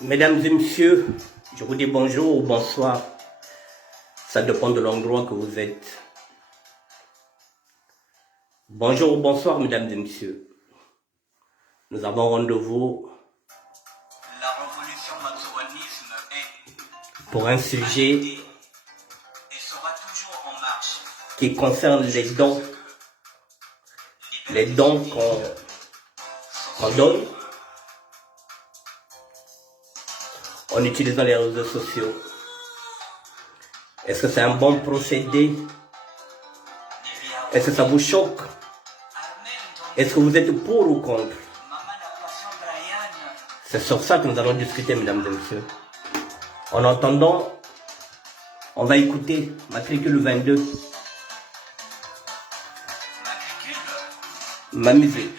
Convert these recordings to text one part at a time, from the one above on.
Mesdames et messieurs, je vous dis bonjour ou bonsoir. Ça dépend de l'endroit que vous êtes. Bonjour ou bonsoir, mesdames et messieurs. Nous avons rendez-vous pour un sujet qui concerne les dons. Les dons qu'on donne en utilisant les réseaux sociaux. Est-ce que c'est un bon procédé? Est-ce que ça vous choque? Est-ce que vous êtes pour ou contre? C'est sur ça que nous allons discuter, mesdames et messieurs. En attendant, on va écouter Matricule 22. Ma musique.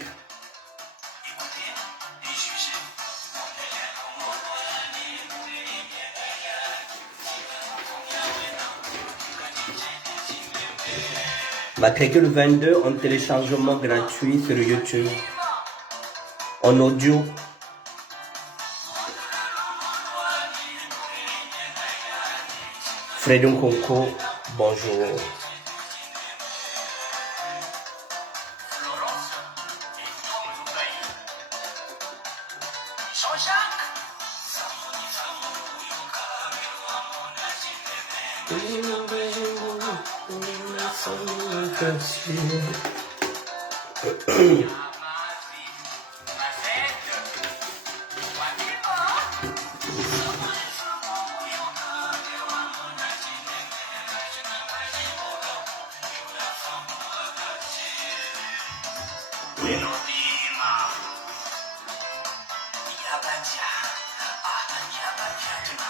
Matricule 22 en téléchargement gratuit sur YouTube, en audio. Fredon Conco, bonjour.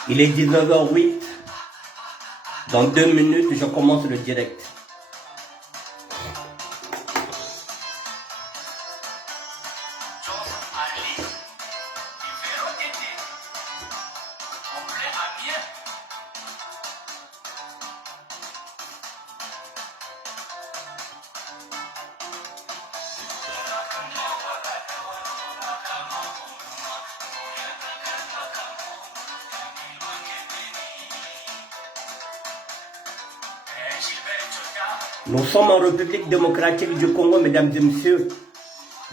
Il est 19h08. Dans 2 minutes, je commence le direct. Nous sommes en République démocratique du Congo, mesdames et messieurs.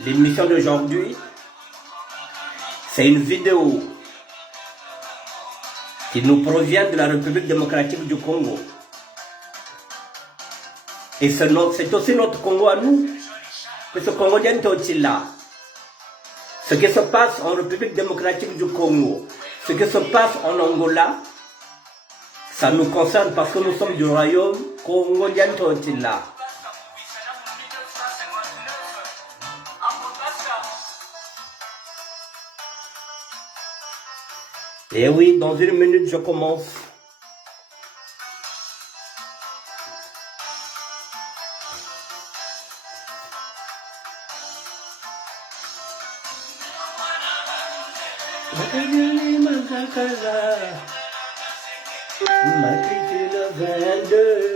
L'émission d'aujourd'hui, c'est une vidéo qui nous provient de la République démocratique du Congo. Et c'est aussi notre Congo à nous, que ce Congo est là. Ce qui se passe en République démocratique du Congo, ce qui se passe en Angola, ça nous concerne parce que nous sommes du royaume congolien Totila. Et oui, dans 1 minute, je commence. Matricule 22.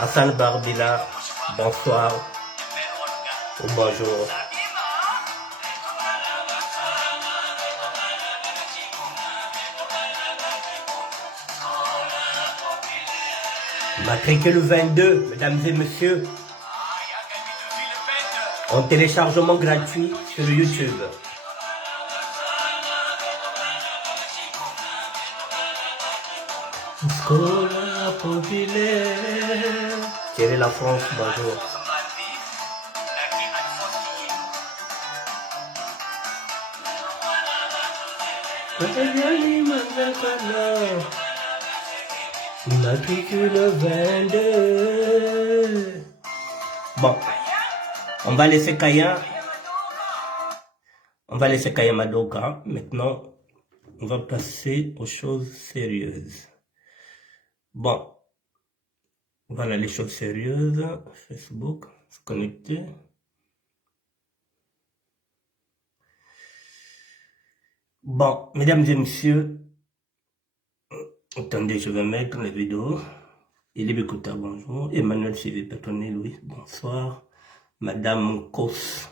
Hassan Barbila, bonsoir ou bonjour. Matricule 22, mesdames et messieurs, en téléchargement gratuit sur YouTube. Scola populaire. Quelle est la France, bonjour. Matricule 22. Bon, on va laisser Kaya. On va laisser Kaya Madoka. Maintenant, on va passer aux choses sérieuses. Bon, voilà les choses sérieuses. Facebook, se connecter. Bon, mesdames et messieurs, attendez, je vais mettre la vidéo. Elie Kouta, bonjour. Emmanuel Civé Pétonné, Louis, bonsoir. Madame Kos.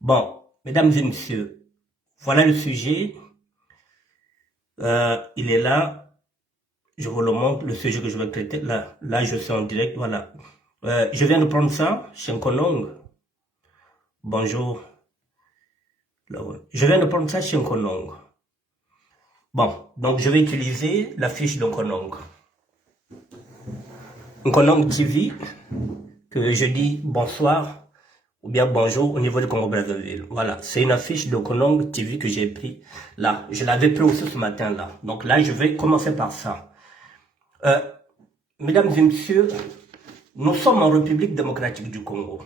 Bon, mesdames et messieurs, voilà le sujet. Il est là. Je vous le montre, le sujet que je vais traiter. Là, je suis en direct, voilà. Je viens de prendre ça, Shenkonong. Bonjour. Là, ouais. Je viens de prendre ça, Shenkonong. Bon, donc je vais utiliser la fiche de Nkonong. Nkonong TV, que je dis bonsoir ou bien bonjour au niveau du Congo-Brazzaville. Voilà, c'est une affiche de Nkonong TV que j'ai pris là. Je l'avais pris aussi ce matin là. Donc là, je vais commencer par ça. Mesdames et messieurs, nous sommes en République démocratique du Congo.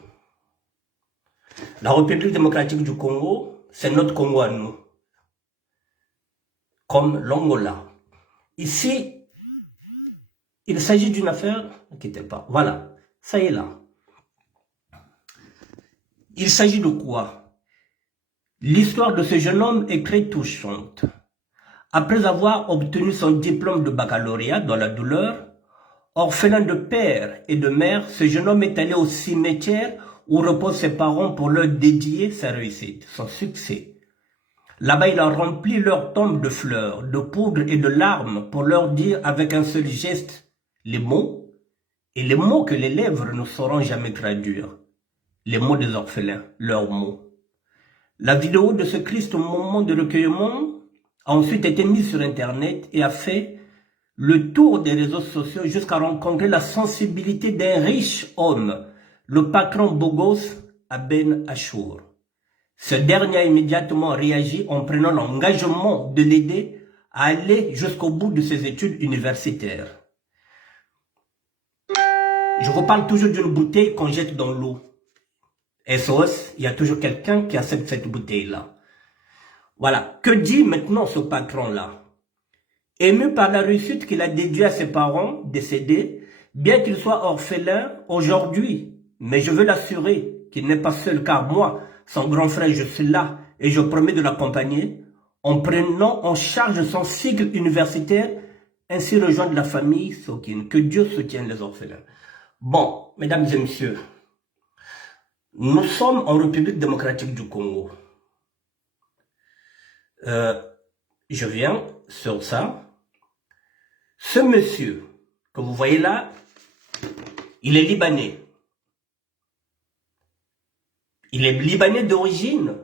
La République démocratique du Congo, c'est notre Congo à nous. Comme l'Angola. Ici, il s'agit d'une affaire, n'inquiétez pas, voilà, ça y est là. Il s'agit de quoi? L'histoire de ce jeune homme est très touchante. Après avoir obtenu son diplôme de baccalauréat dans la douleur, orphelin de père et de mère, ce jeune homme est allé au cimetière où reposent ses parents pour leur dédier sa réussite, son succès. Là-bas, il a rempli leur tombe de fleurs, de poudre et de larmes pour leur dire avec un seul geste les mots, et les mots que les lèvres ne sauront jamais traduire. Les mots des orphelins, leurs mots. La vidéo de ce triste moment de recueillement a ensuite été mise sur Internet et a fait le tour des réseaux sociaux jusqu'à rencontrer la sensibilité d'un riche homme, le patron Bogos Aben Achour. Ce dernier a immédiatement réagi en prenant l'engagement de l'aider à aller jusqu'au bout de ses études universitaires. Je vous parle toujours d'une bouteille qu'on jette dans l'eau. SOS, il y a toujours quelqu'un qui accepte cette bouteille-là. Voilà. Que dit maintenant ce patron-là? Ému par la réussite qu'il a déduite à ses parents décédés, bien qu'il soit orphelin aujourd'hui, mais je veux l'assurer qu'il n'est pas seul, car moi, son grand frère, je suis là et je promets de l'accompagner en prenant en charge son cycle universitaire, ainsi rejoindre la famille Sokin. Que Dieu soutienne les orphelins. Bon, mesdames et messieurs, nous sommes en République démocratique du Congo. Je viens sur ça. Ce monsieur que vous voyez là, il est libanais. Il est libanais d'origine,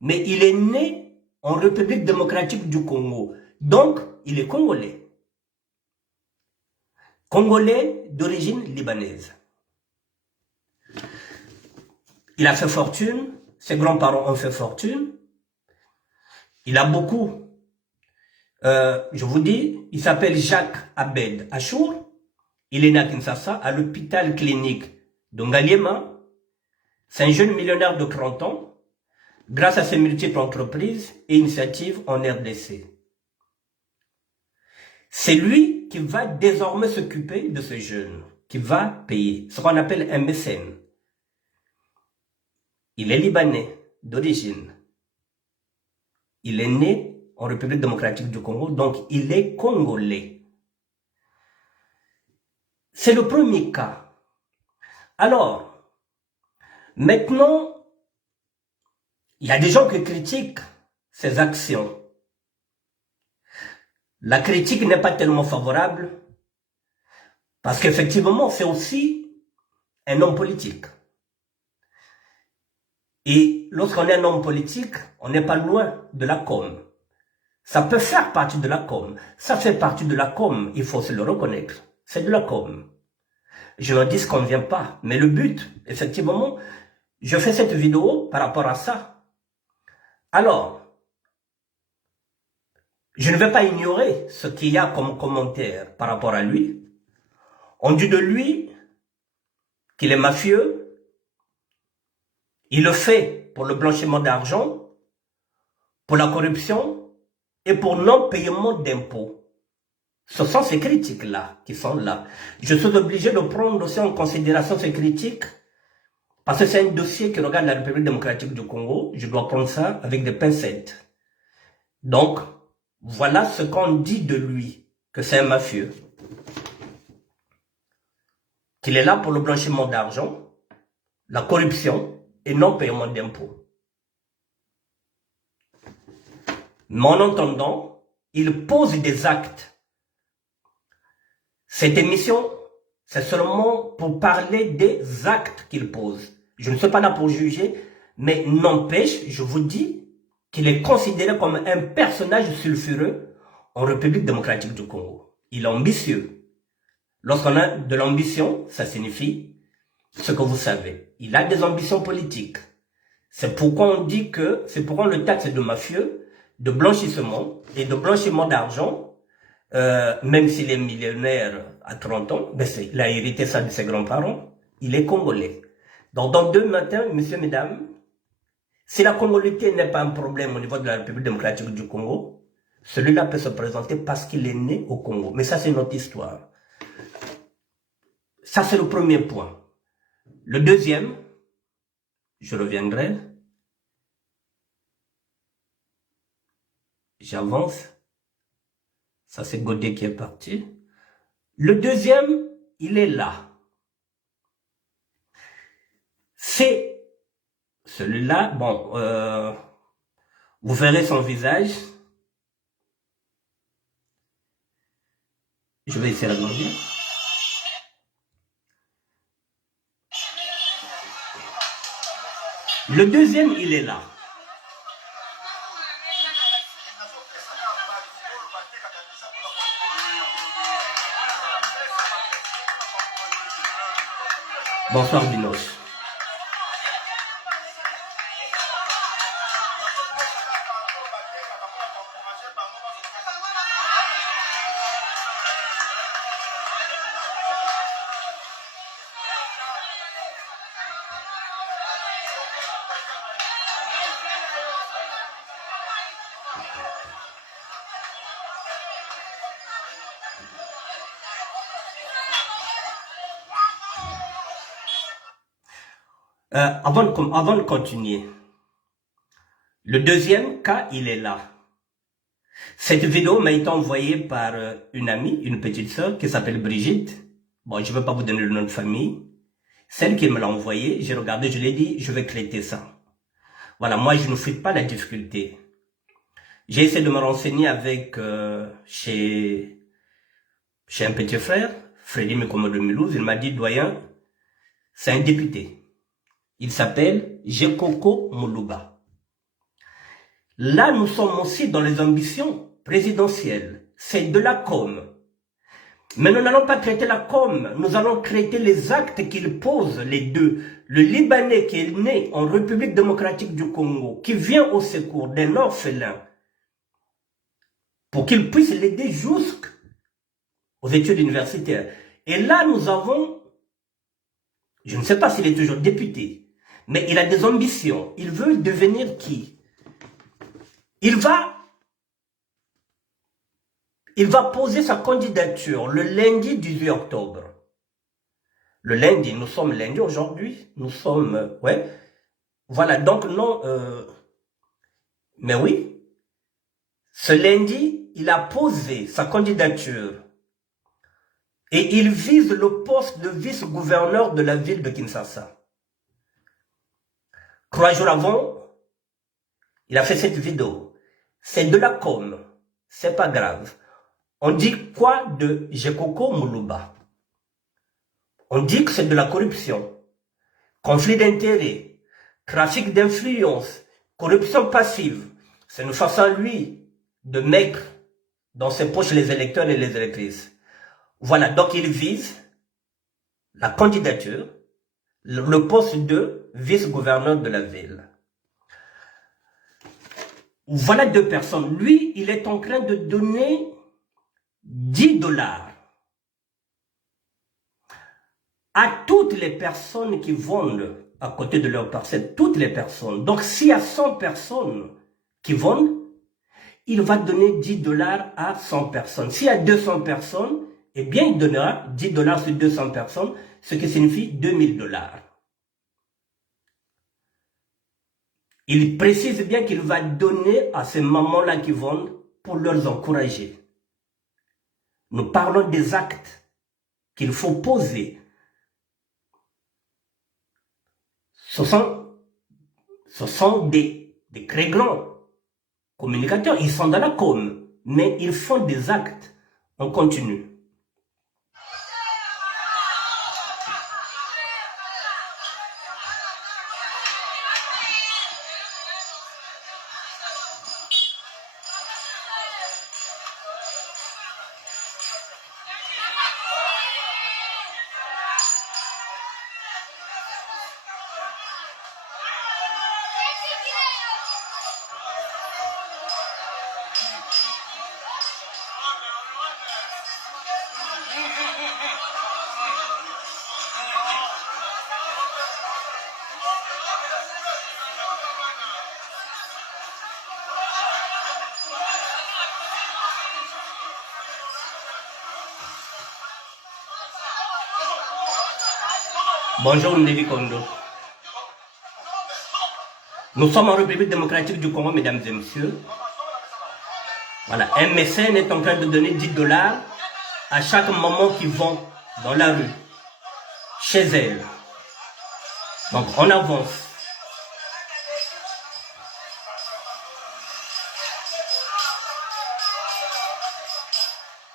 mais il est né en République démocratique du Congo. Donc, il est congolais. Congolais d'origine libanaise. Il a fait fortune, ses grands-parents ont fait fortune. Il a beaucoup. Je vous dis, il s'appelle Jacques Abed Achour. Il est né à Kinshasa, à l'hôpital clinique de Ngaliema. C'est un jeune millionnaire de 30 ans, grâce à ses multiples entreprises et initiatives en RDC. C'est lui qui va désormais s'occuper de ce jeune, qui va payer, ce qu'on appelle un mécène. Il est libanais d'origine. Il est né en République démocratique du Congo, donc il est congolais. C'est le premier cas. Alors, maintenant, il y a des gens qui critiquent ses actions. La critique n'est pas tellement favorable parce qu'effectivement, c'est aussi un homme politique. Et lorsqu'on est un homme politique, on n'est pas loin de la com. Ça peut faire partie de la com. Ça fait partie de la com, il faut se le reconnaître. C'est de la com. Je ne dis ce qu'on ne vient pas. Mais le but, effectivement, je fais cette vidéo par rapport à ça. Alors, je ne vais pas ignorer ce qu'il y a comme commentaire par rapport à lui. On dit de lui qu'il est mafieux. Il le fait pour le blanchiment d'argent. pour la corruption et pour non-paiement d'impôts. Ce sont ces critiques-là qui sont là. Je suis obligé de prendre aussi en considération ces critiques parce que c'est un dossier qui regarde la République démocratique du Congo. Je dois prendre ça avec des pincettes. Donc, voilà ce qu'on dit de lui, que c'est un mafieux, qu'il est là pour le blanchiment d'argent, la corruption et non-paiement d'impôts. Mais en entendant, il pose des actes. Cette émission, c'est seulement pour parler des actes qu'il pose. Je ne suis pas là pour juger, mais n'empêche, je vous dis qu'il est considéré comme un personnage sulfureux en République démocratique du Congo. Il est ambitieux. Lorsqu'on a de l'ambition, ça signifie ce que vous savez. Il a des ambitions politiques. C'est pourquoi on dit que, c'est pourquoi on le taxe de mafieux, de blanchissement et de blanchiment d'argent, même s'il est millionnaire à 30 ans, mais il a hérité ça de ses grands-parents, il est congolais. Donc dans 2 matins, messieurs, mesdames, si la congolité n'est pas un problème au niveau de la République démocratique du Congo, celui-là peut se présenter parce qu'il est né au Congo. Mais ça, c'est notre histoire. Ça, c'est le premier point. Le deuxième, je reviendrai. J'avance. Ça, c'est Godet qui est parti. Le deuxième, il est là. C'est celui-là, bon, vous verrez son visage. Je vais essayer d'agrandir. Le deuxième, il est là. Bonsoir Binos. Avant de continuer, le deuxième cas, il est là. Cette vidéo m'a été envoyée par une amie, une petite sœur qui s'appelle Brigitte. Bon, je ne veux pas vous donner le nom de famille. Celle qui me l'a envoyée, j'ai regardé, je lui ai dit, je vais traiter ça. Voilà, moi, je ne fuite pas la difficulté. J'ai essayé de me renseigner avec chez un petit frère, Freddy Mekomo de Mulhouse. Il m'a dit, doyen, c'est un député. Il s'appelle Jekoko Muluba. Là, nous sommes aussi dans les ambitions présidentielles. C'est de la com. Mais nous n'allons pas traiter la com. Nous allons traiter les actes qu'ils posent, les deux. Le Libanais qui est né en République démocratique du Congo, qui vient au secours d'un orphelin pour qu'il puisse l'aider jusqu'aux études universitaires. Et là, nous avons, je ne sais pas s'il est toujours député, mais il a des ambitions. Il veut devenir qui? Il va poser sa candidature le lundi 18 octobre. Le lundi, nous sommes lundi aujourd'hui. Nous sommes, ouais. Voilà, donc non, mais oui. Ce lundi, il a posé sa candidature. Et il vise le poste de vice-gouverneur de la ville de Kinshasa. 3 jours avant, il a fait cette vidéo. C'est de la com. C'est pas grave. On dit quoi de Jekoko Muluba? On dit que c'est de la corruption, conflit d'intérêts, trafic d'influence, corruption passive. C'est une façon à lui de mettre dans ses poches les électeurs et les électrices. Voilà, donc il vise la candidature, le poste de vice-gouverneur de la ville. Voilà 2 personnes. Lui, il est en train de donner 10 $ à toutes les personnes qui vendent à côté de leur parcelle. Toutes les personnes. Donc, s'il y a 100 personnes qui vendent, il va donner 10 dollars à 100 personnes. S'il y a 200 personnes, eh bien, il donnera 10 dollars sur 200 personnes, ce qui signifie 2000 dollars. Il précise bien qu'il va donner à ces mamans-là qui vendent pour leur encourager. Nous parlons des actes qu'il faut poser. Ce sont des très grands communicateurs. Ils sont dans la com, mais ils font des actes. On continue. Bonjour Nelly Kondo. Nous sommes en République démocratique du Congo, mesdames et messieurs. Voilà, un mécène est en train de donner 10 dollars à chaque maman qui vend dans la rue, chez elle. Donc on avance.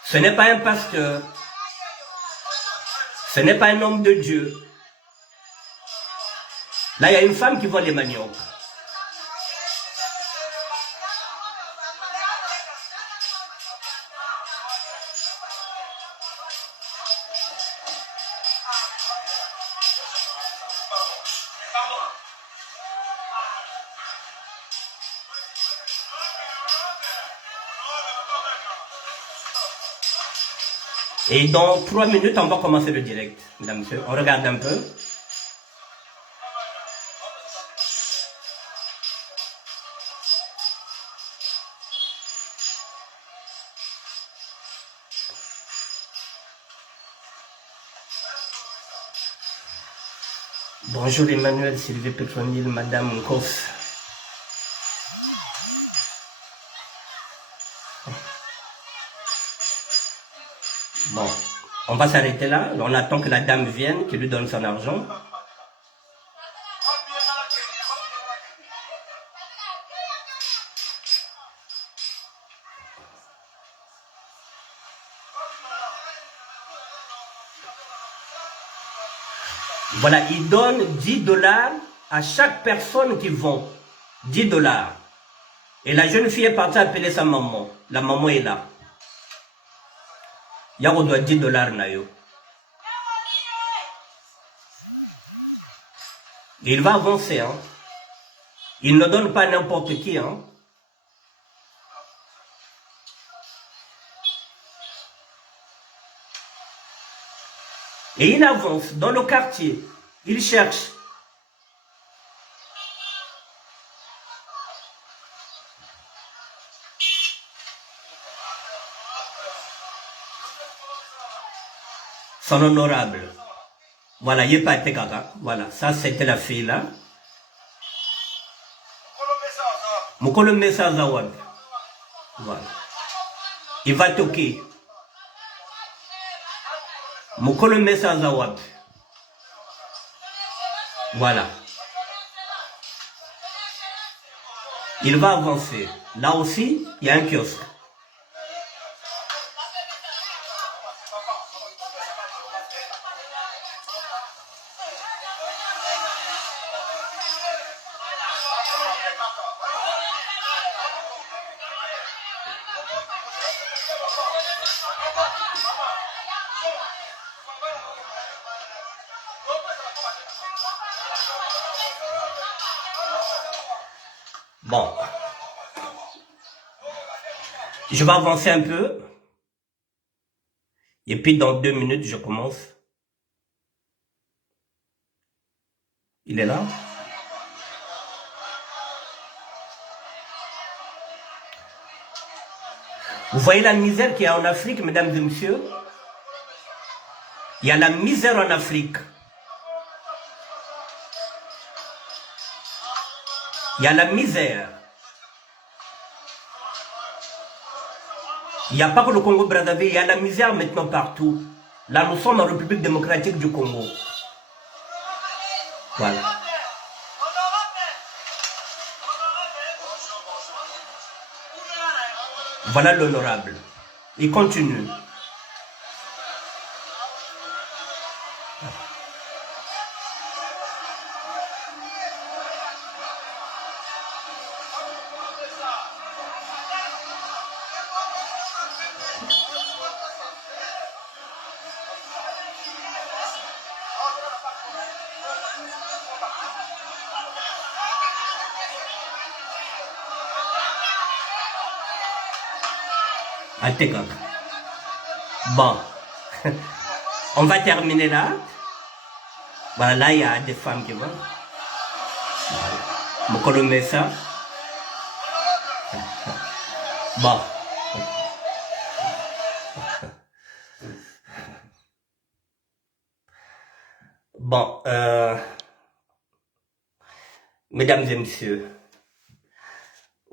Ce n'est pas un pasteur. Ce n'est pas un homme de Dieu. Là, il y a une femme qui vend les maniocs. Et dans 3 minutes, on va commencer le direct, mesdames et messieurs. On regarde un peu. Bonjour Emmanuel, Sylvie Petronil, Madame Nkos. Bon, on va s'arrêter là. On attend que la dame vienne, qu'il lui donne son argent. Voilà, il donne 10 dollars à chaque personne qui vend. 10 dollars. Et la jeune fille est partie appeler sa maman. La maman est là. Yaro doit 10 dollars nayo. Il va avancer. Hein. Il ne donne pas n'importe qui. Hein. Et il avance dans le quartier. Il cherche. Son honorable. Voilà, il est pas été caca. Voilà, ça c'était la fille là. Mukolo Mesa Zawad. Voilà. Il va toquer. Mukolo Mesa Zawad. Voilà. Il va avancer. Là aussi, il y a un kiosque. Bon. Je vais avancer un peu. Et puis dans 2 minutes, je commence. Il est là. Vous voyez la misère qu'il y a en Afrique, mesdames et messieurs? Il y a la misère en Afrique. Il y a la misère. Il n'y a pas que le Congo-Brazzaville, il y a la misère maintenant partout. Là, nous sommes en République démocratique du Congo. Voilà. Voilà l'honorable. Il continue. Bon, on va terminer là. Voilà, là, il y a des femmes qui vont. Voilà. Je connais ça. Bon. Bon, mesdames et messieurs,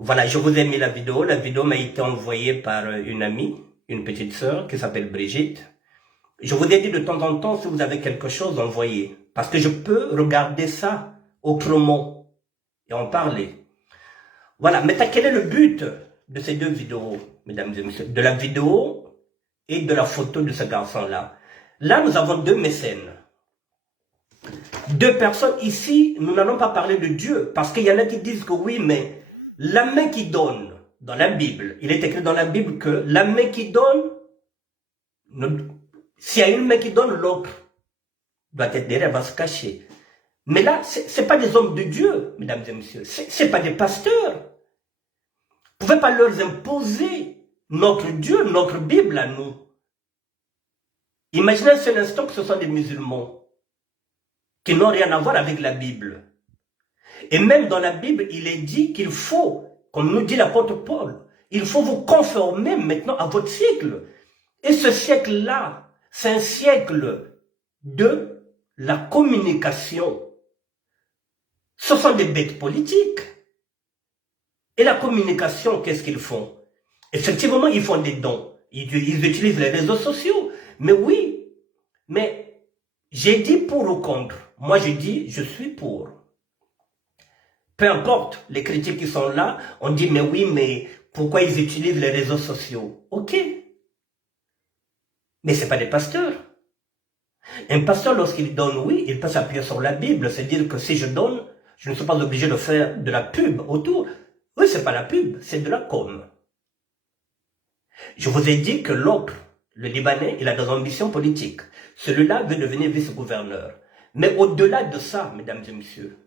voilà, je vous ai mis la vidéo. La vidéo m'a été envoyée par une amie, une petite sœur qui s'appelle Brigitte. Je vous ai dit de temps en temps, si vous avez quelque chose, envoyez. Parce que je peux regarder ça autrement et en parler. Voilà, mais quel est le but de ces deux vidéos, mesdames et messieurs? De la vidéo et de la photo de ce garçon-là. Là, nous avons deux mécènes. Deux personnes ici, nous n'allons pas parler de Dieu. Parce qu'il y en a qui disent que oui, mais la main qui donne, dans la Bible, il est écrit dans la Bible que la main qui donne, s'il y a une main qui donne, l'autre doit être derrière, va se cacher. Mais là, ce n'est pas des hommes de Dieu, mesdames et messieurs. Ce n'est pas des pasteurs. Vous ne pouvez pas leur imposer notre Dieu, notre Bible à nous. Imaginez un seul instant que ce sont des musulmans qui n'ont rien à voir avec la Bible. Et même dans la Bible, il est dit qu'il faut, comme nous dit l'apôtre Paul, il faut vous conformer maintenant à votre siècle. Et ce siècle-là, c'est un siècle de la communication. Ce sont des bêtes politiques. Et la communication, qu'est-ce qu'ils font? Effectivement, ils font des dons. Ils utilisent les réseaux sociaux. Mais oui, mais j'ai dit pour ou contre. Moi, je dis, je suis pour. Peu importe les critiques qui sont là, on dit, mais oui, mais pourquoi ils utilisent les réseaux sociaux? Ok. Mais ce n'est pas des pasteurs. Un pasteur, lorsqu'il donne, oui, il peut s'appuyer sur la Bible. C'est-à-dire que si je donne, je ne suis pas obligé de faire de la pub autour. Oui, ce n'est pas la pub, c'est de la com. Je vous ai dit que l'autre, le Libanais, il a des ambitions politiques. Celui-là veut devenir vice-gouverneur. Mais au-delà de ça, mesdames et messieurs,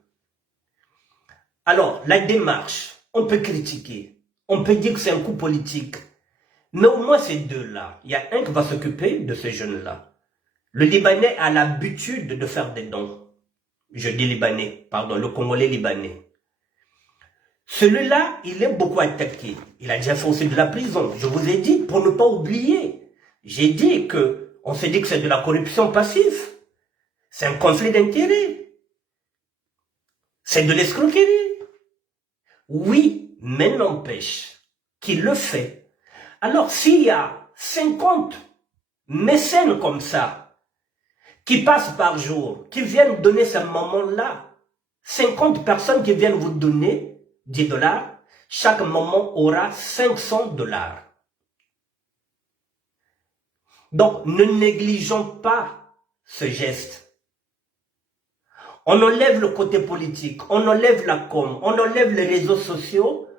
alors, la démarche, on peut critiquer, on peut dire que c'est un coup politique. Mais au moins ces deux-là, il y a un qui va s'occuper de ces jeunes-là. Le Libanais a l'habitude de faire des dons. Je dis Libanais, pardon, le Congolais libanais. Celui-là, il est beaucoup attaqué. Il a déjà fait aussi de la prison. Je vous ai dit, pour ne pas oublier, j'ai dit que, on s'est dit que c'est de la corruption passive. C'est un conflit d'intérêts. C'est de l'escroquerie. Oui, mais n'empêche qu'il le fait. Alors, s'il y a 50 mécènes comme ça, qui passent par jour, qui viennent donner ce moment-là, 50 personnes qui viennent vous donner 10 $, chaque moment aura 500 $. Donc, ne négligeons pas ce geste. On enlève le côté politique, on enlève la com, on enlève les réseaux sociaux,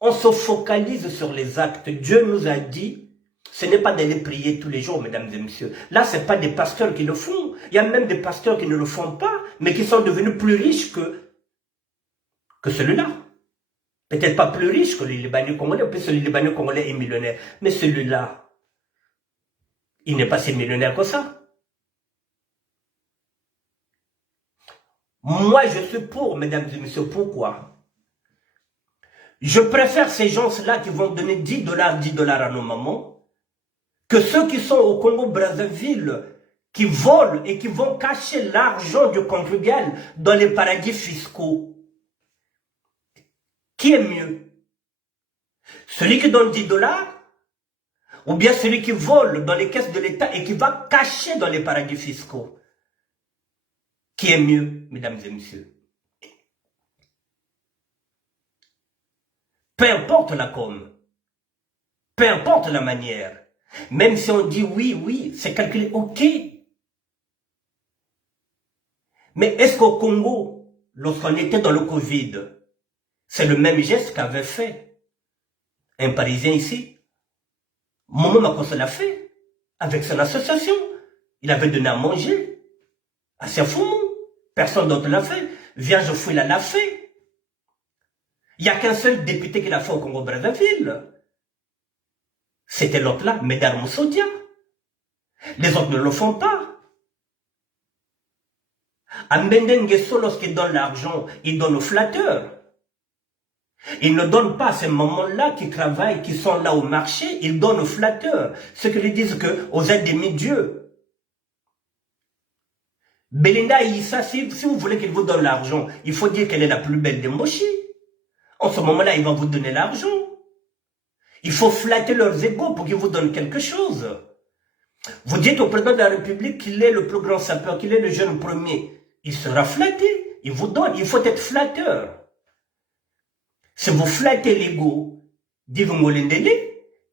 on se focalise sur les actes. Dieu nous a dit, ce n'est pas d'aller prier tous les jours, mesdames et messieurs. Là, ce n'est pas des pasteurs qui le font. Il y a même des pasteurs qui ne le font pas, mais qui sont devenus plus riches que celui-là. Peut-être pas plus riches que le Libanais congolais, puisque le Libanais congolais est millionnaire. Mais celui-là, il n'est pas si millionnaire que ça. Moi, je suis pour, mesdames et messieurs. Pourquoi? Je préfère ces gens-là qui vont donner 10 dollars à nos mamans, que ceux qui sont au Congo-Brazzaville, qui volent et qui vont cacher l'argent du contribuable dans les paradis fiscaux. Qui est mieux? Celui qui donne 10 dollars ou bien celui qui vole dans les caisses de l'État et qui va cacher dans les paradis fiscaux? Qui est mieux, mesdames et messieurs? Peu importe la com, peu importe la manière, même si on dit oui, c'est calculé, ok. Mais est-ce qu'au Congo, lorsqu'on était dans le Covid, c'est le même geste qu'avait fait un Parisien ici? Momo Makos l'a fait avec son association. Il avait donné à manger à ses foumous. Personne d'autre l'a fait. Vierge Fouila l'a fait. Il n'y a qu'un seul député qui l'a fait au Congo-Brazzaville. C'était l'autre là, Médard Moussodia. Les autres ne le font pas. À Mbendenguesso, lorsqu'il donne l'argent, il donne aux flatteurs. Il ne donne pas à ces mamans-là qui travaillent, qui sont là au marché, il donne aux flatteurs. Ceux qui lui disent que aux ennemis de Dieu. Belinda Issa, si vous voulez qu'il vous donne l'argent, il faut dire qu'elle est la plus belle des mochis. En ce moment-là, il va vous donner l'argent. Il faut flatter leurs égos pour qu'ils vous donnent quelque chose. Vous dites au président de la République qu'il est le plus grand sapeur, qu'il est le jeune premier. Il sera flatté. Il vous donne. Il faut être flatteur. Si vous flattez l'ego d'Ivongolendele,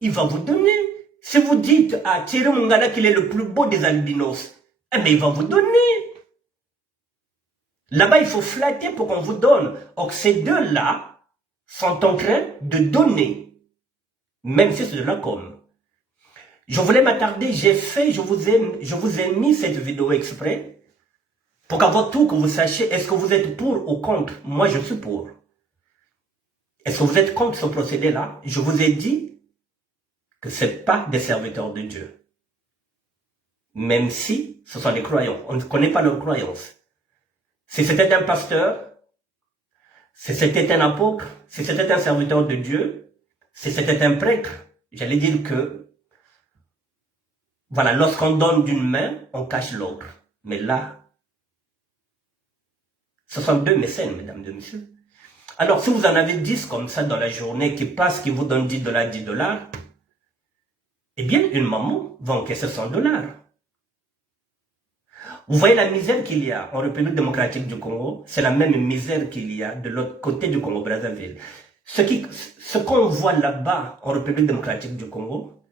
il va vous donner. Si vous dites à Thierry Mungala qu'il est le plus beau des albinos, eh bien, il va vous donner. Là-bas, il faut flatter pour qu'on vous donne. Or, ces deux-là sont en train de donner. Même si c'est de la com. Je voulais m'attarder, je vous ai mis cette vidéo exprès pour qu'avant tout, que vous sachiez, est-ce que vous êtes pour ou contre? Moi, je suis pour. Est-ce que vous êtes contre ce procédé-là? Je vous ai dit que ce n'est pas des serviteurs de Dieu. Même si ce sont des croyants. On ne connaît pas leurs croyances. Si c'était un pasteur, si c'était un apôtre, si c'était un serviteur de Dieu, si c'était un prêtre, j'allais dire que, voilà, lorsqu'on donne d'une main, on cache l'autre. Mais là, ce sont deux mécènes, mesdames et messieurs. Alors, si vous en avez 10 comme ça dans la journée qui passent, qui vous donnent 10 dollars, eh bien, une maman va encaisser 100 dollars. Vous voyez la misère qu'il y a en République démocratique du Congo, c'est la même misère qu'il y a de l'autre côté du Congo-Brazzaville. Ce qu'on voit là-bas en République démocratique du Congo,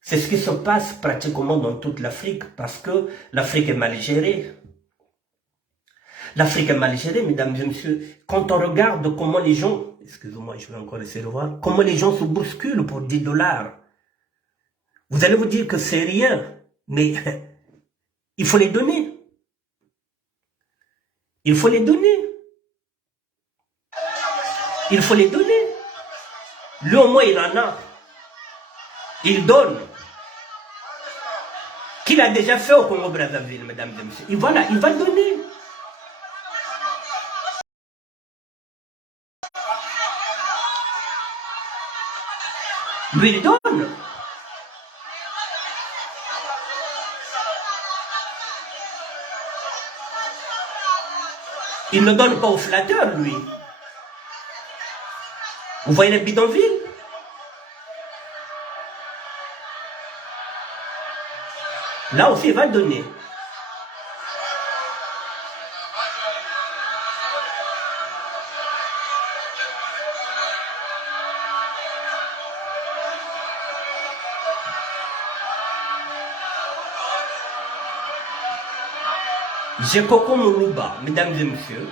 c'est ce qui se passe pratiquement dans toute l'Afrique, parce que l'Afrique est mal gérée. L'Afrique est mal gérée, mesdames et messieurs. Quand on regarde comment les gens, excusez-moi, je vais encore essayer de voir, comment les gens se bousculent pour 10 dollars. Vous allez vous dire que c'est rien, mais il faut les donner. Il faut les donner. Il faut les donner. Lui au moins il en a. Il donne. Qu'il a déjà fait au Congo-Brazzaville, mesdames et messieurs. Et voilà, il va donner. Lui, il donne. Il ne donne pas aux flatteurs, lui. Vous voyez les bidonvilles? Là aussi, il va donner. Jekoko Moulouba, mesdames et messieurs,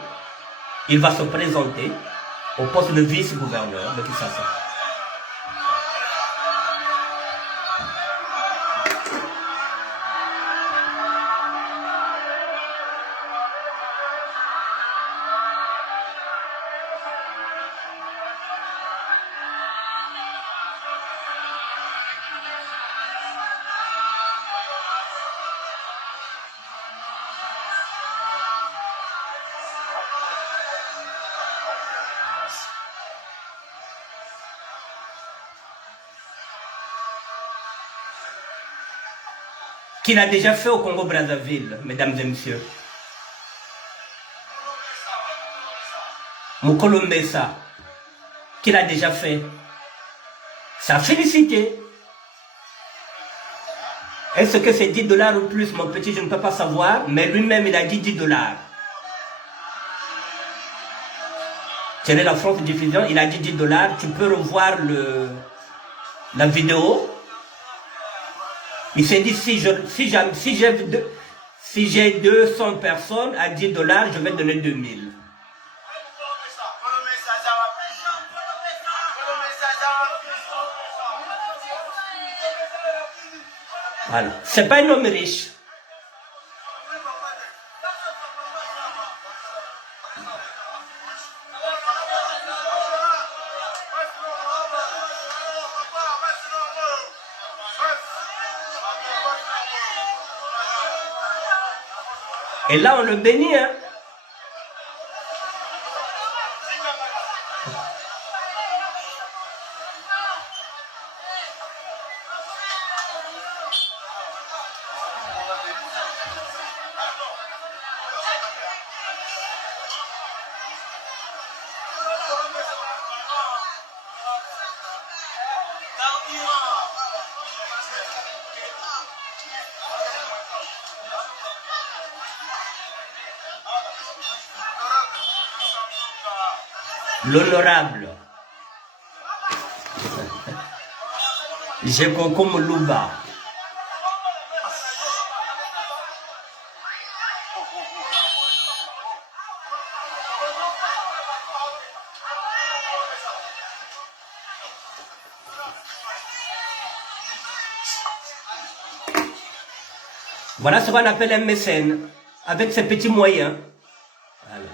il va se présenter au poste de vice-gouverneur de Kinshasa. qu'il a déjà fait au Congo-Brazzaville, mesdames et messieurs. Mokolo Mbessa, qu'il a déjà fait. Ça félicité. Est-ce que c'est 10 $ ou plus, mon petit, je ne peux pas savoir, mais lui-même, il a dit 10 $. Tenez la France Diffusion, il a dit 10 $. Tu peux revoir la vidéo. Il s'est dit, si j'ai 200 personnes à 10 $, je vais donner 2000. Voilà. C'est pas un homme riche. Et là, on le bénit, hein. L'honorable Jekoko Muluba. Voilà ce qu'on appelle un mécène, avec ses petits moyens. Voilà.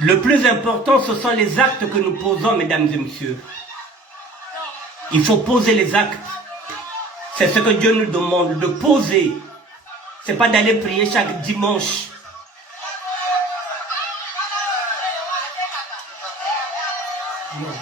Le plus important, ce sont les actes que nous posons, mesdames et messieurs. Il faut poser les actes. C'est ce que Dieu nous demande, de poser. Ce n'est pas d'aller prier chaque dimanche. Non.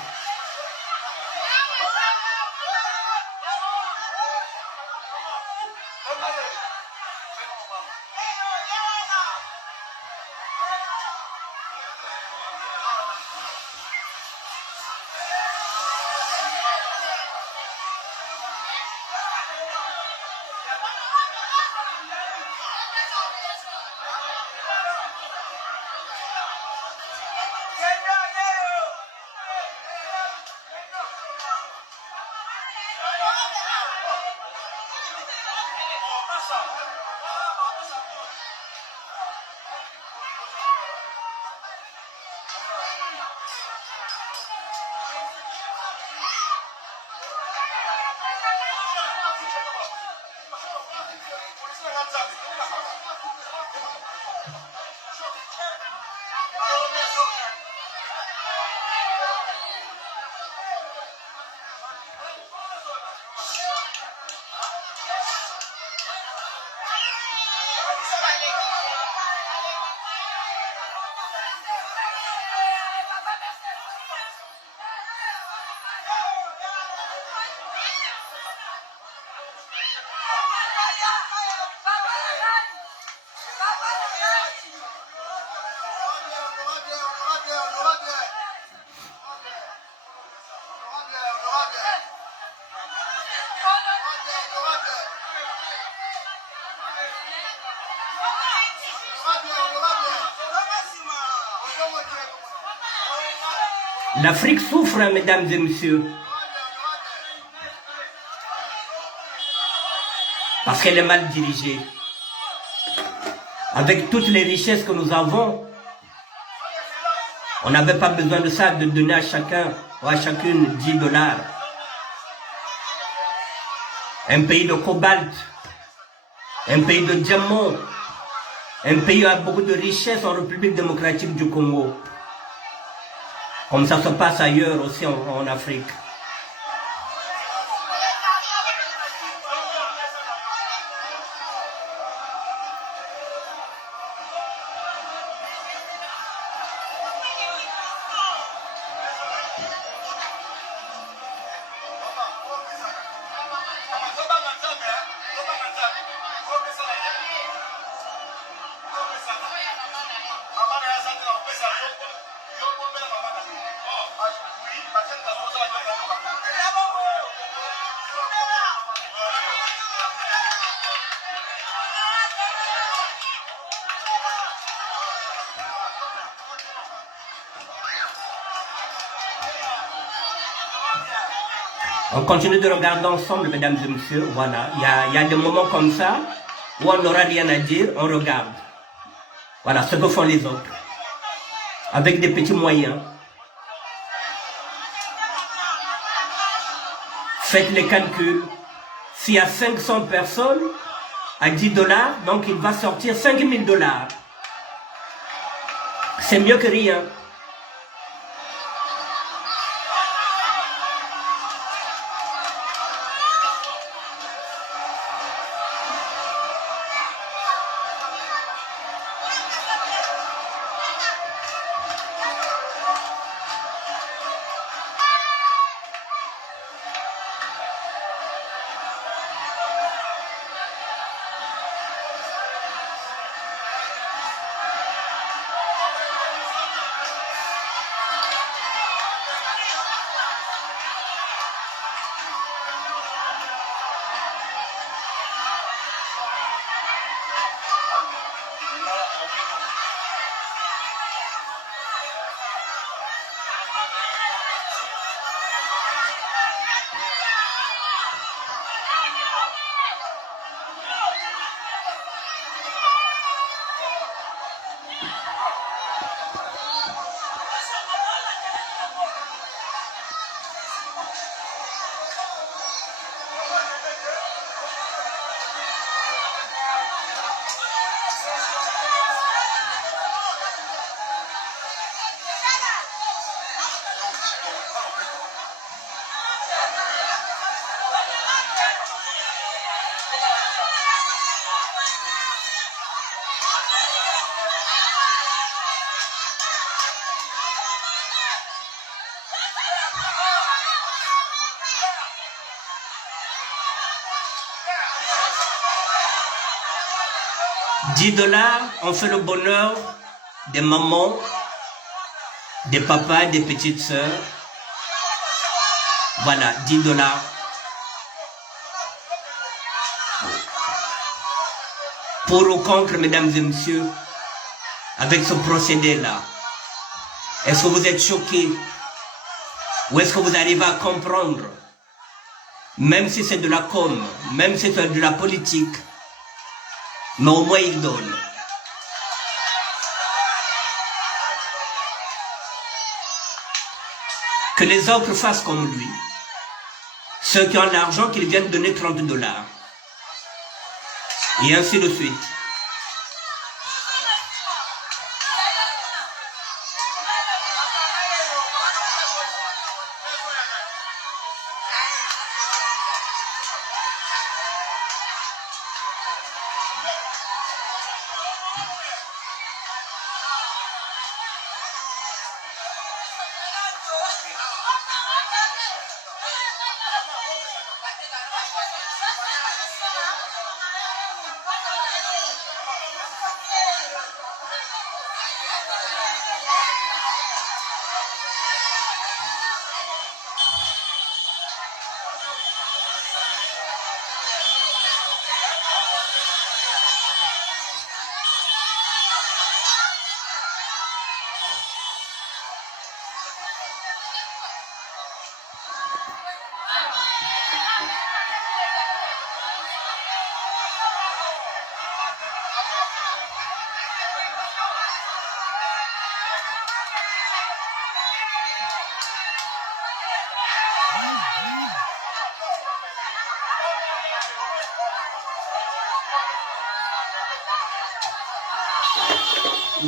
L'Afrique souffre, hein, mesdames et messieurs, parce qu'elle est mal dirigée. Avec toutes les richesses que nous avons, on n'avait pas besoin de ça, de donner à chacun ou à chacune 10 dollars. Un pays de cobalt, un pays de diamants, un pays avec beaucoup de richesses en République démocratique du Congo. Comme ça se passe ailleurs aussi en Afrique. On continue de regarder ensemble, mesdames et messieurs. Voilà, il y a des moments comme ça où on n'aura rien à dire, on regarde. Voilà ce que font les autres, avec des petits moyens. Faites les calculs. S'il y a 500 personnes à 10 dollars, donc il va sortir 5000 dollars. C'est mieux que rien. $10 ont fait le bonheur des mamans, des papas, des petites sœurs. Voilà, $10. Pour ou contre, mesdames et messieurs, avec ce procédé-là. Est-ce que vous êtes choqués? Ou est-ce que vous arrivez à comprendre? Même si c'est de la com, même si c'est de la politique, mais au moins il donne. Que les autres fassent comme lui. Ceux qui ont l'argent, qu'ils viennent donner $30. Et ainsi de suite.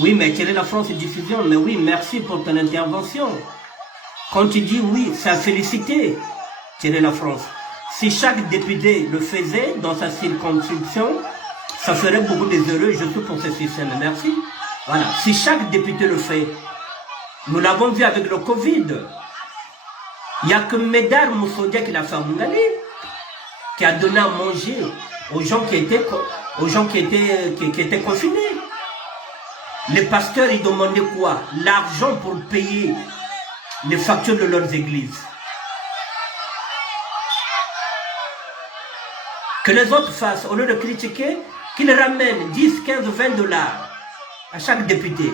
Oui, mais quelle est la France Diffusion? Mais oui, merci pour ton intervention. Quand tu dis oui, c'est à féliciter, Thierry La France. Si chaque député le faisait dans sa circonscription, ça ferait beaucoup de heureux. Je suis pour ce système. Merci. Voilà. Si chaque député le fait, nous l'avons vu avec le Covid. Il n'y a que Médard Moussodia qui l'a fait à Moungali, qui a donné à manger aux gens qui étaient confinés. Les pasteurs, ils demandaient quoi? L'argent pour payer les factures de leurs églises. Que les autres fassent, au lieu de critiquer, qu'ils ramènent 10, 15, 20 dollars à chaque député.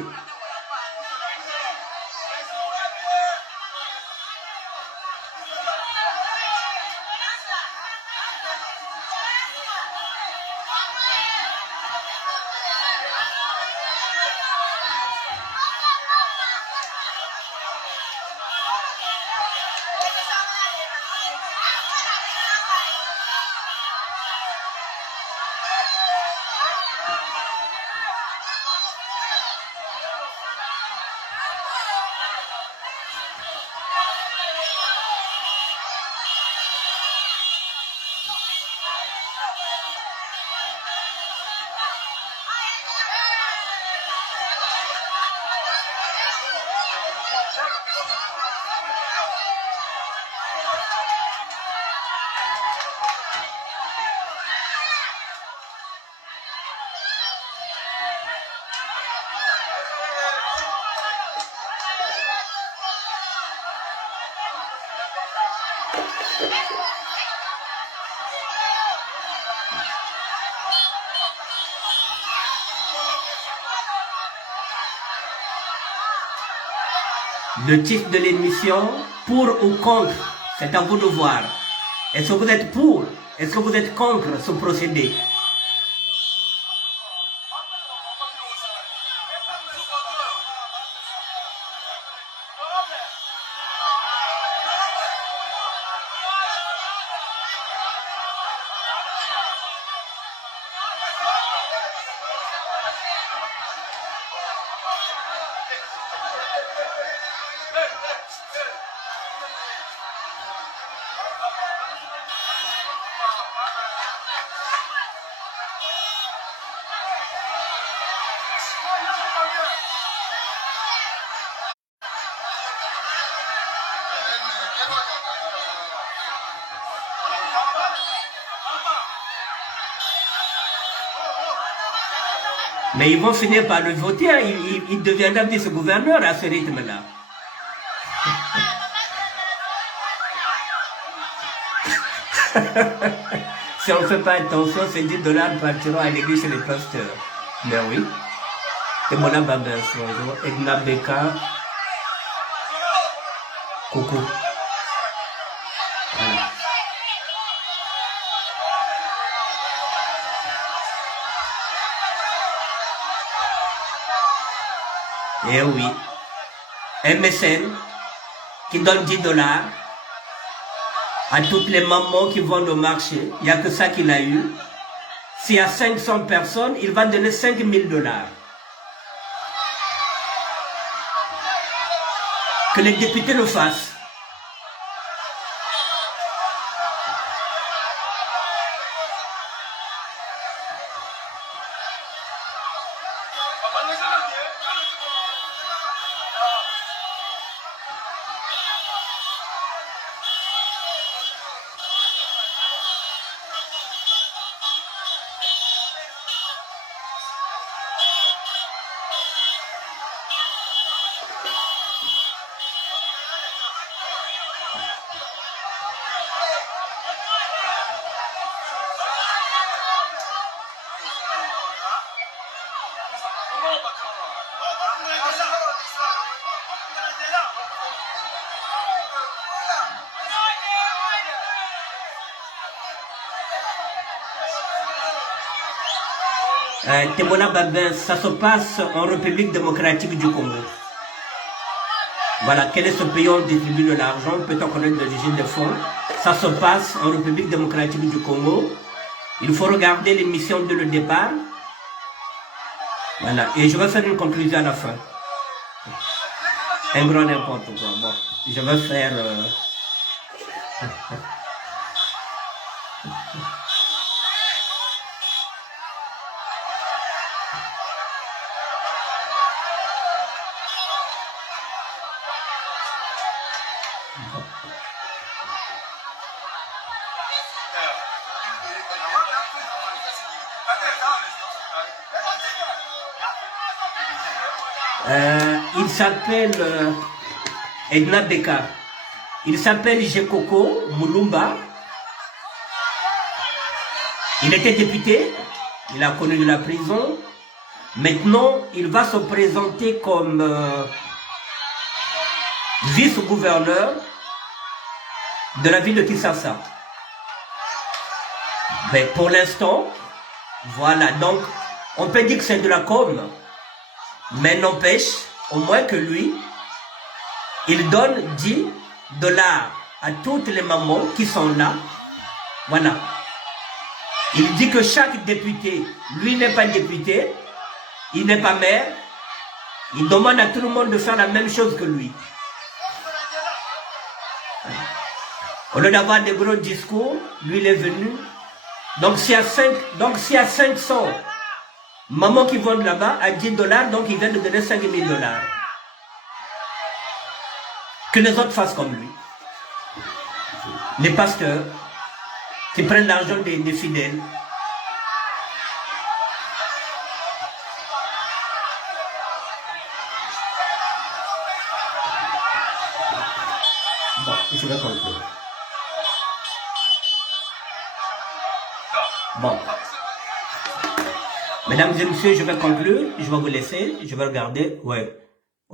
Le titre de l'émission, pour ou contre, c'est à vous de voir. Est-ce que vous êtes pour? Est-ce que vous êtes contre ce procédé? Mais ils vont finir par le voter, hein. Il deviendra vice-gouverneur à ce rythme-là. Si on ne fait pas attention, ces 10 dollars partiront à l'église chez les pasteurs. Mais oui. C'est mon ababès, bonjour. Edna Beka. Coucou. Eh oui. MSN qui donne 10 dollars à toutes les mamans qui vont au marché. Il n'y a que ça qu'il a eu. S'il y a 500 personnes, il va donner 5000 dollars. Que les députés le fassent. Temona Babin, ça se passe en République démocratique du Congo. Voilà, quel est ce pays où on distribue de l'argent, peut-on connaître l'origine des fonds. Ça se passe en République démocratique du Congo. Il faut regarder l'émission de le départ. Voilà, et je vais faire une conclusion à la fin. Un grand n'importe quoi. Bon, je vais faire... il s'appelle Edna Beka. Il s'appelle Jekoko Mulumba. Il était député. Il a connu de la prison. Maintenant, il va se présenter comme vice-gouverneur de la ville de Kinshasa. Mais pour l'instant, voilà. Donc, on peut dire que c'est de la com. Mais n'empêche, au moins que lui, il donne 10 dollars à toutes les mamans qui sont là. Voilà. Il dit que chaque député, lui n'est pas député, il n'est pas maire. Il demande à tout le monde de faire la même chose que lui. Au lieu d'avoir des gros discours, lui il est venu. Donc s'il y a 500 mamans qui vont là-bas à 10 dollars, donc il vient de donner 5 000 dollars. Que les autres fassent comme lui. Les pasteurs qui prennent l'argent des fidèles. Bon, je vais conclure. Bon. Mesdames et messieurs, je vais conclure. Je vais vous laisser. Je vais regarder. Ouais.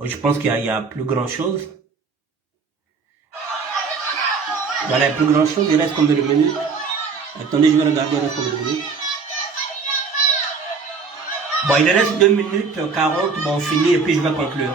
Je pense qu'il y a plus grand chose. Voilà, il n'y a plus grand chose. Il reste combien de minutes? Attendez, je vais regarder. Il reste combien de minutes? Bon, il reste 2 minutes 40. Bon, on finit et puis je vais conclure.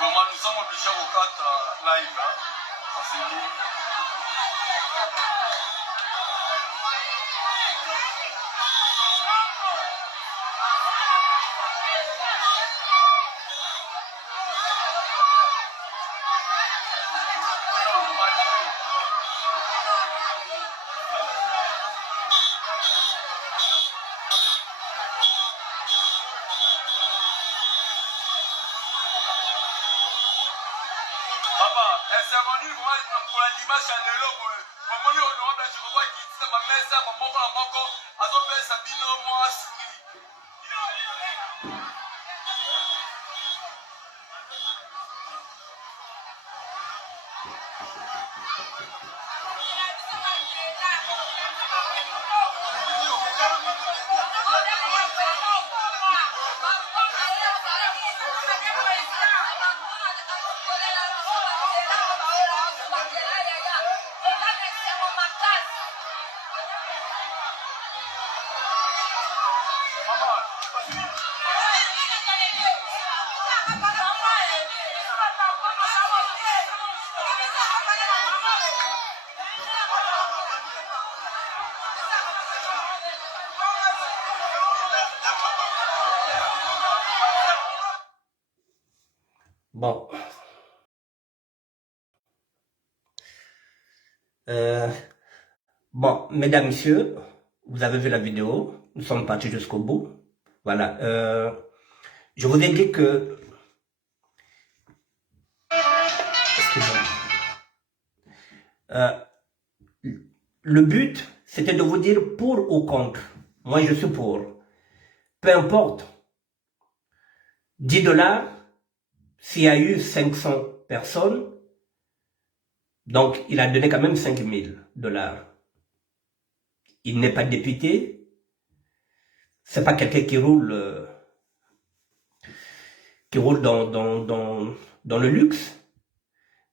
Vraiment, nous sommes obligés au 4 live. Hein. Ceremony pour la dimanche à l'élo, pour mon honorable, je vois qu'il dit ma mère, ça, mon mot, mon corps, à son père, ça dit non, moi, souris. Bon. Bon, mesdames, messieurs, vous avez vu la vidéo. Nous sommes partis jusqu'au bout. Voilà. Je vous ai dit que... Excusez-moi. Le but, c'était de vous dire pour ou contre. Moi, je suis pour. Peu importe. 10 $, s'il y a eu 500 personnes, donc il a donné quand même 5 000 $. Il n'est pas député. C'est pas quelqu'un qui roule dans le luxe.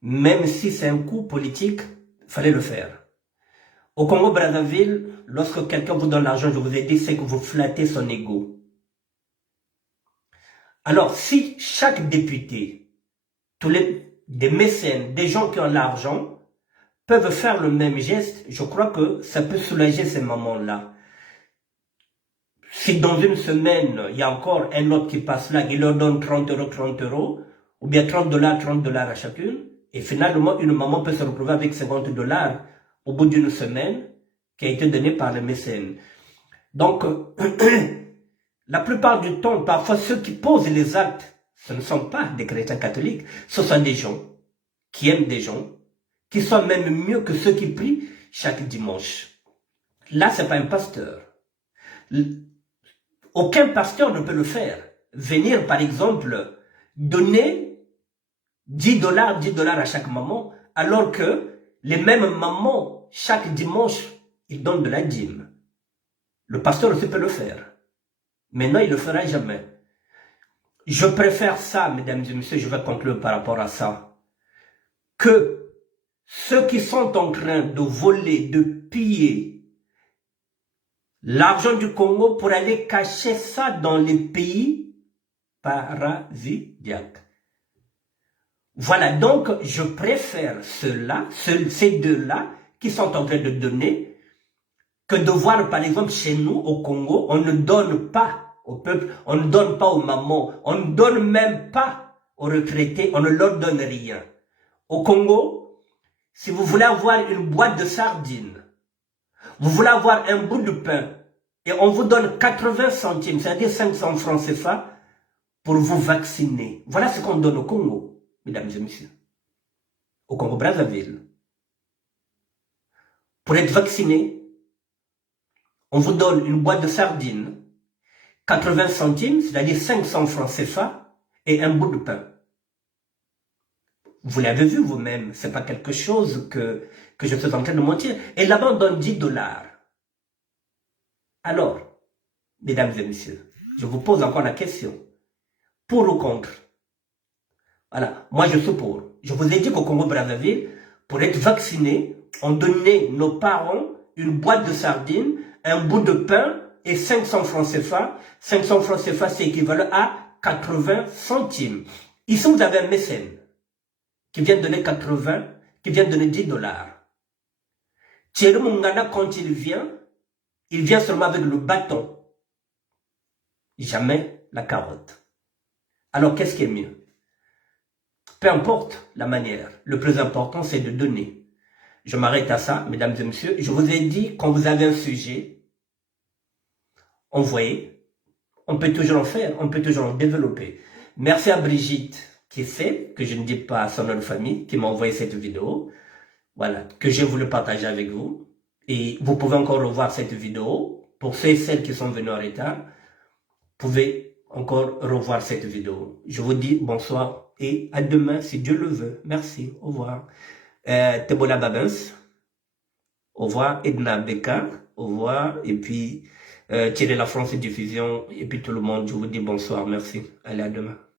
Même si c'est un coup politique, il fallait le faire. Au Congo-Brazzaville, lorsque quelqu'un vous donne l'argent, je vous ai dit, c'est que vous flattez son ego. Alors, si chaque député, des mécènes, des gens qui ont l'argent, peuvent faire le même geste, je crois que ça peut soulager ces moments-là. Si dans une semaine, il y a encore un autre qui passe là, il leur donne 30 €, ou bien 30 $, à chacune, et finalement, une maman peut se retrouver avec 50 $ au bout d'une semaine qui a été donnée par les mécènes. Donc, la plupart du temps, parfois, ceux qui posent les actes, ce ne sont pas des chrétiens catholiques, ce sont des gens qui aiment des gens, qui sont même mieux que ceux qui prient chaque dimanche. Là, c'est pas un pasteur. Aucun pasteur ne peut le faire. Venir, par exemple, donner 10 $, à chaque maman, alors que les mêmes mamans, chaque dimanche, ils donnent de la dîme. Le pasteur aussi peut le faire. Maintenant, il ne le fera jamais. Je préfère ça, mesdames et messieurs, je vais conclure par rapport à ça, que ceux qui sont en train de voler, de piller l'argent du Congo pour aller cacher ça dans les pays paradisiaques. Voilà, donc je préfère ces deux-là qui sont en train de donner, que de voir par exemple chez nous au Congo, on ne donne pas au peuple, on ne donne pas aux mamans, on ne donne même pas aux retraités, on ne leur donne rien. Au Congo, si vous voulez avoir une boîte de sardines, vous voulez avoir un bout de pain, et on vous donne 80 centimes, c'est-à-dire 500 francs CFA, pour vous vacciner. Voilà ce qu'on donne au Congo, mesdames et messieurs. Au Congo-Brazzaville. Pour être vacciné, on vous donne une boîte de sardines, 80 centimes, c'est-à-dire 500 francs CFA, et un bout de pain. Vous l'avez vu vous-même, c'est pas quelque chose que je suis en train de mentir. Et là-bas, on donne 10 $. Alors, mesdames et messieurs, je vous pose encore la question. Pour ou contre? Voilà, moi je suis pour. Je vous ai dit qu'au Congo-Brazzaville, pour être vacciné, on donnait nos parents une boîte de sardines, un bout de pain et 500 francs CFA. 500 francs CFA, c'est équivalent à 80 centimes. Ici, vous avez un mécène qui vient donner 80, qui vient donner 10 $. Thierry Mungana, quand il vient seulement avec le bâton. Jamais la carotte. Alors, qu'est-ce qui est mieux? Peu importe la manière, le plus important, c'est de donner. Je m'arrête à ça, mesdames et messieurs. Je vous ai dit, quand vous avez un sujet, envoyez. On peut toujours en faire, on peut toujours en développer. Merci à Brigitte, qui sait que je ne dis pas son nom de famille, qui m'a envoyé cette vidéo. Voilà, que j'ai voulu partager avec vous. Et vous pouvez encore revoir cette vidéo. Pour ceux et celles qui sont venus en retard, vous pouvez encore revoir cette vidéo. Je vous dis bonsoir et à demain si Dieu le veut. Merci, au revoir. Tebola Babens, au revoir. Edna Beka, au revoir. Et puis, Thierry La France Diffusion, et puis tout le monde, je vous dis bonsoir, merci. Allez, à demain.